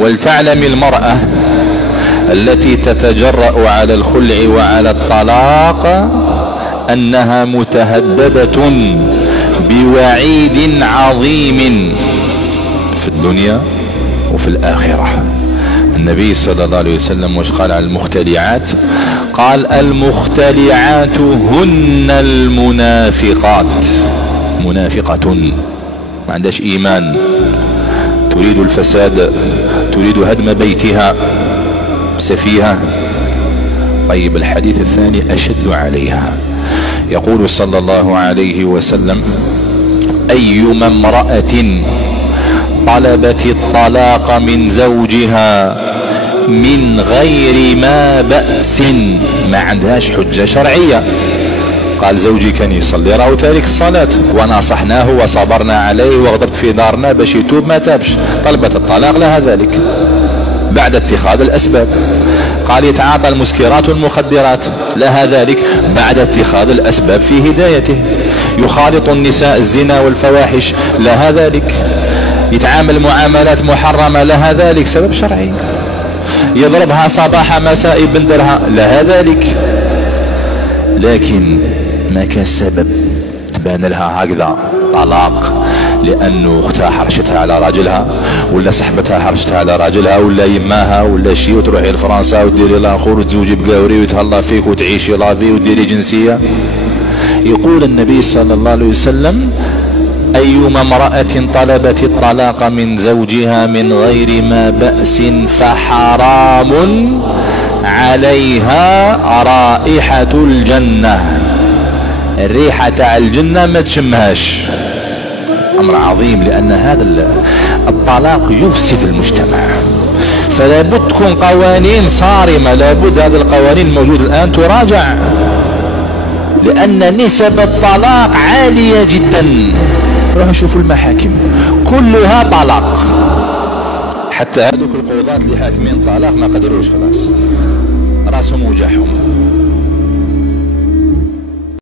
ولتعلم المرأة التي تتجرأ على الخلع وعلى الطلاق أنها متهددة بوعيد عظيم في الدنيا وفي الآخرة. النبي صلى الله عليه وسلم وش قال على المختلعات؟ قال المختلعات هن المنافقات. منافقة ما عندهاش إيمان، تريد الفساد، تريد هدم بيتها، سفيهة. طيب الحديث الثاني أشد عليها، يقول صلى الله عليه وسلم أيما امرأة طلبت الطلاق من زوجها من غير ما بأس، ما عندهاش حجة شرعية، قال زوجي كان يصلي راهو تارك الصلاة ونصحناه وصبرنا عليه وغضبت في دارنا باش يتوب ما تابش، طلبت الطلاق لها ذلك بعد اتخاذ الأسباب. قال يتعاطى المسكرات والمخدرات لها ذلك بعد اتخاذ الأسباب في هدايته. يخالط النساء الزنا والفواحش لها ذلك. يتعامل معاملات محرمة لها ذلك سبب شرعي. يضربها صباح مساء بندرها لها ذلك، لكن ما كان سبب تبان لها هكذا طلاق لأنه اختها حرشتها على راجلها، ولا صاحبتها حرشتها على راجلها، ولا يماها، ولا شي، وتروحي لفرنسا وديري لاخر وتزوجي بقاوري ويتهلا فيك وتعيشي لافي وديري جنسية. يقول النبي صلى الله عليه وسلم أيما امرأة طلبت الطلاق من زوجها من غير ما بأس فحرام عليها رائحة الجنة. الريحة تاع الجنة ما تشمهاش. أمر عظيم، لأن هذا الطلاق يفسد المجتمع، فلا بد تكون قوانين صارمة، لابد هذه القوانين الموجودة الآن تراجع، لأن نسب الطلاق عالية جدا. روحوا شوفوا المحاكم كلها طلاق، حتى هذوك القضاة اللي حاكمين طلاق ما قدروش، خلاص راسهم وجعهم.